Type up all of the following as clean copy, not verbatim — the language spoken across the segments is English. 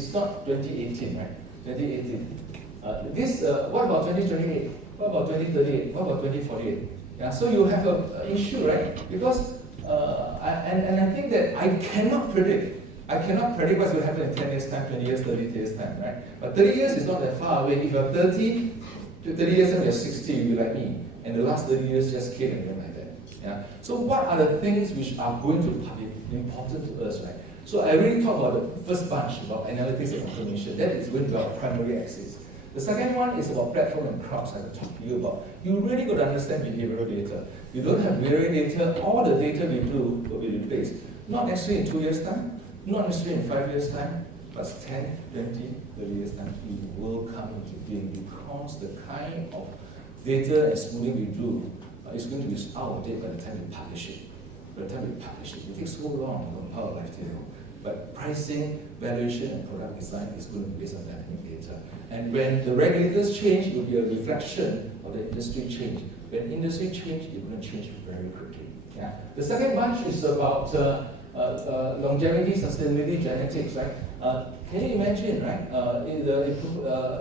it's not 2018, right? 2018. What about 2028? What about 2038? What about 2048? Yeah, so you have an issue, right? Because, and I think that I cannot predict what's going to happen in 10 years' time, 20 years, 30 years' time, right? But 30 years is not that far away. If you're 30 years and you're 60, you'll be like me. And the last 30 years just came and went like that. Yeah. So what are the things which are going to be important to us, right? So I really talk about the first bunch, about analytics and automation. That is going to be our primary axis. The second one is about platform and crowds I will talk to you about. You really got to understand behavioral data. You don't have behavioral data, all the data we do will be replaced. Not necessarily in 2 years' time, not necessarily in 5 years' time, but 10, 20, 30 years' time, it will come into being because the kind of data and smoothing we do is going to be out of date by the time we publish it. It takes so long to compile a life table. But pricing, valuation, and product design is going to be based on dynamic data. And when the regulators change, it will be a reflection of the industry change. When industry change, it will change very quickly. Yeah. The second bunch is about longevity, sustainability, genetics, right? Can you imagine, right?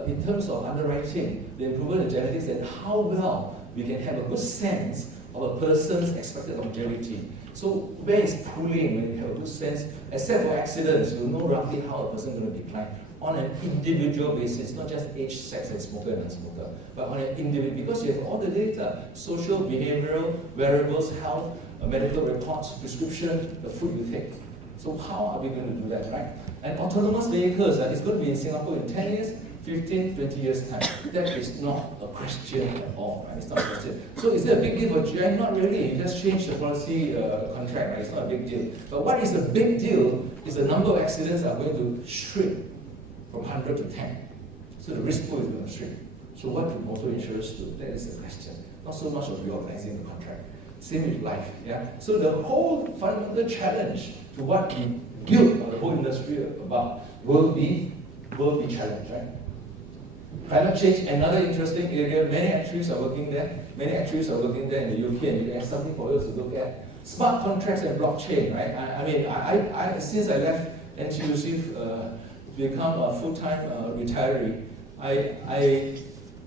In terms of underwriting, the improvement in genetics and how well we can have a good sense of a person's expected longevity. So where is pooling when you have a good sense? Except for accidents, you know roughly how a person is going to decline on an individual basis, not just age, sex, and smoker and non-smoker, but on an individual, because you have all the data, social, behavioral, wearables, health, medical reports, prescription, the food you take. So how are we going to do that, right? And autonomous vehicles, it's going to be in Singapore in 10 years, 15, 20 years time. That is not a question at all, right? It's not a question. So is it a big deal for Chieh? Not really. You just change the policy contract, right? It's not a big deal. But what is a big deal is the number of accidents are going to shrink from 100 to 10. So the risk pool is going to shrink. So what do motor insurers do? That is the question. Not so much of reorganizing the contract. Same with life, yeah? So the whole fundamental challenge to what we build or the whole industry about will be challenged, right? Climate change, another interesting area. Many actuaries are working there. Many actuaries are working there in the UK and US. Something for us to look at. Smart contracts and blockchain, right? I since I left NTUC to become a full-time retiree, I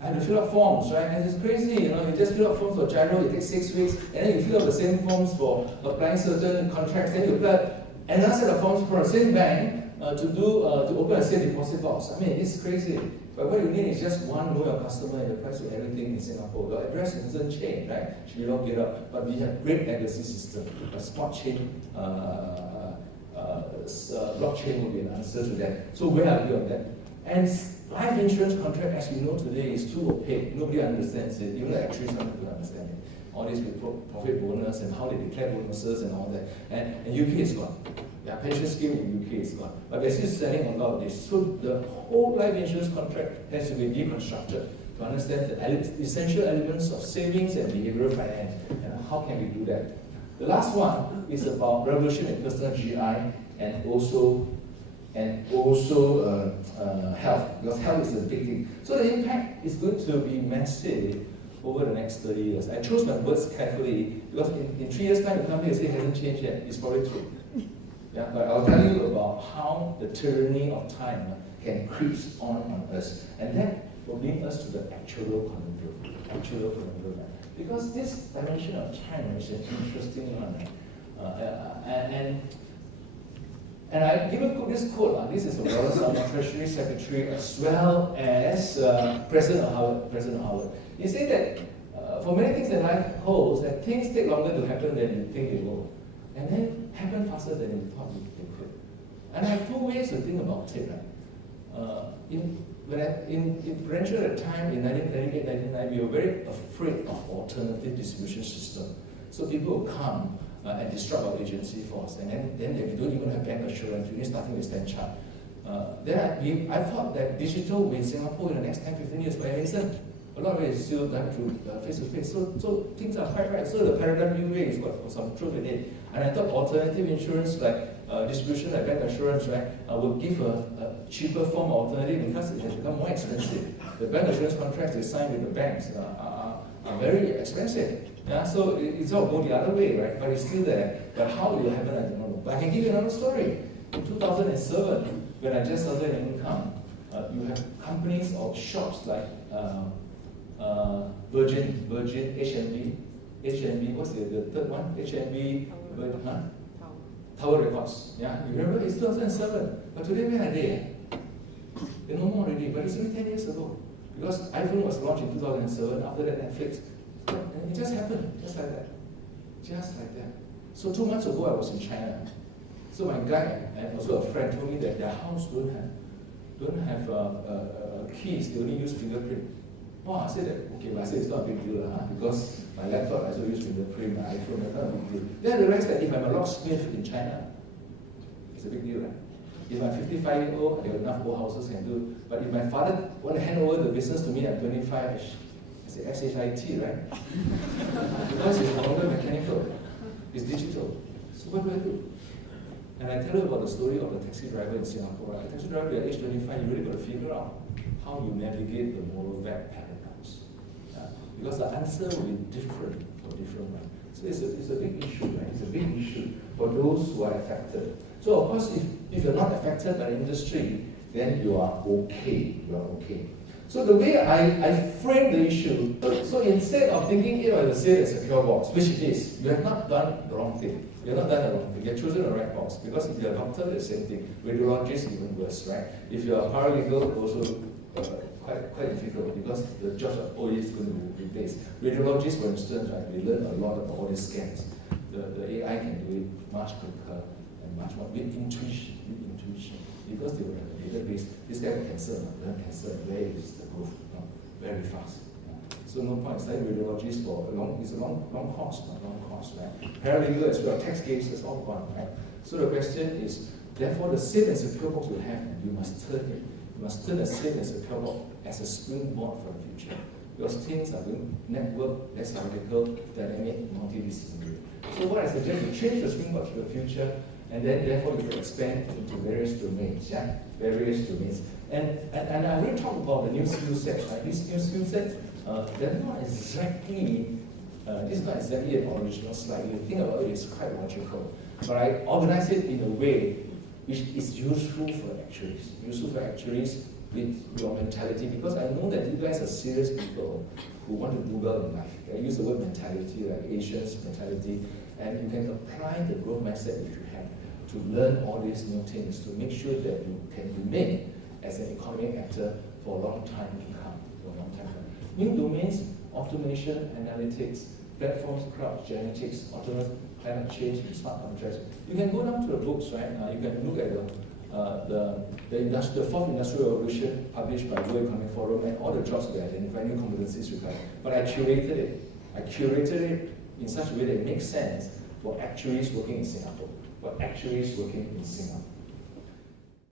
had to fill up forms, right? And it's crazy, you know, you just fill up forms for gyro, it takes 6 weeks, and then you fill up the same forms for applying certain contracts, then you apply another set of forms for the same bank to open a safe deposit box. I mean, it's crazy. But what you need is just one know your customer and the price of everything in Singapore. Your address doesn't change, right? Should you lock it up? But we have great legacy system. A spot chain, blockchain will be an answer to that. So where are we on that? And life insurance contract, as we know today, is too opaque. Nobody understands it. Even the actuaries don't understand it. All this with profit bonus and how they declare bonuses and all that. And UK is gone. Yeah, pension scheme in UK is gone. But they're still selling a lot of this. So the whole life insurance contract has to be deconstructed to understand the essential elements of savings and behavioral finance. And how can we do that? The last one is about revolution in personal GI and also health, because health is a big thing. So the impact is going to be massive over the next 30 years. I chose my words carefully because in 3 years' time, the company say it hasn't changed yet. It's probably true. Yeah, but I'll tell you about how the tyranny of time can creep on us, and that will bring us to the actual conundrum. Because this dimension of time is an interesting one. And I given this quote. This is a well-known Treasury Secretary as well as President of Howard. He said that for many things in life holds that things take longer to happen than you think they will, and then happen faster than you thought they could. And I have two ways to think about it. Right? In Prudential at the time in 1998, 1999, we were very afraid of alternative distribution system. So people will come and disrupt our agency force, and then if you don't even have bank assurance, you're starting with Stand Chart. I thought that digital will in Singapore in the next 10, 15 years, but it isn't. A lot of it is still done through face-to-face. So things are quite right. So the paradigm new way has got some truth in it. And I thought alternative insurance like distribution like bank assurance, right, will give a cheaper form of alternative because it has become more expensive. The bank assurance contracts they sign with the banks are very expensive. Yeah, so it's all go the other way, right? But it's still there. But how it will happen, I don't know. But I can give you another story. In 2007, when I just started in income, you have companies or shops like Virgin, HMB, what's the third one? HMB, Tower Records. Yeah, you remember it's 2007, but today where are they? They're no more already, but it's only 10 years ago. Because iPhone was launched in 2007, after that Netflix. And it just happened, just like that. Just like that. So 2 months ago I was in China. So my guy and also a friend told me that their house don't have keys, they only use fingerprint. Oh, I said that, okay, but I said it's not a big deal, because my laptop I also use fingerprint, my iPhone, that's not a big deal. Then I realized that if I'm a locksmith in China, it's a big deal, right? If I'm 55-year-old, there are enough old houses can do. But if my father want to hand over the business to me at 25, I say SHIT, right? Because it's no longer mechanical, it's digital. So what do? And I tell you about the story of the taxi driver in Singapore. Right? A taxi driver at age 25, you really got to figure out how you navigate the moral vet paradox. Because the answer will be different for different ones. So it's a big issue, right? It's a big issue for those who are affected. So of course, if you're not affected by the industry, then you are okay. You are okay. So the way I frame the issue, so instead of thinking it as a secure box, which it is, you have not done the wrong thing. You have not done the wrong thing. You have chosen the right box. Because if you're a doctor, it's the same thing. Radiologist, even worse, right? If you're a paralegal, also quite difficult because the jobs are always going to be replaced. Radiologists, for instance, right, we learn a lot about all these scans. The AI can do it much quicker and much more with intuition. Because they will have a database. This guy has cancer, cancer, where is the growth? Very fast. So no point studying radiologists for it's a long course, right? Paralegal as well, tax cases, all gone, right? So the question is, therefore, the safe and secure box you have, you must turn it. You must turn a safe and secure box as a springboard for the future. Because things are going network, less analytical, dynamic, multidisciplinary. So what I suggest, you change the springboard to the future, and then therefore you can expand into various domains, various domains. And I will talk about the new skill sets, right? These new skill sets, they're not exactly, this is not exactly an original slide. You think about it, it's quite logical. But I organize it in a way which is useful for actuaries with your mentality, because I know that you guys are serious people who want to do well in life. I use the word mentality, like Asians mentality, and you can apply the growth mindset which you have to learn all these new things to make sure that you can remain as an economic actor for a long time to come. New domains, automation, analytics, platforms, crowd, genetics, autonomous climate change, smart contracts. You can go down to the books, right? You can look at the fourth industrial revolution published by World Economic Forum and all the jobs we identify, new competencies required. But I curated it. I curated it in such a way that it makes sense for actuaries working in Singapore.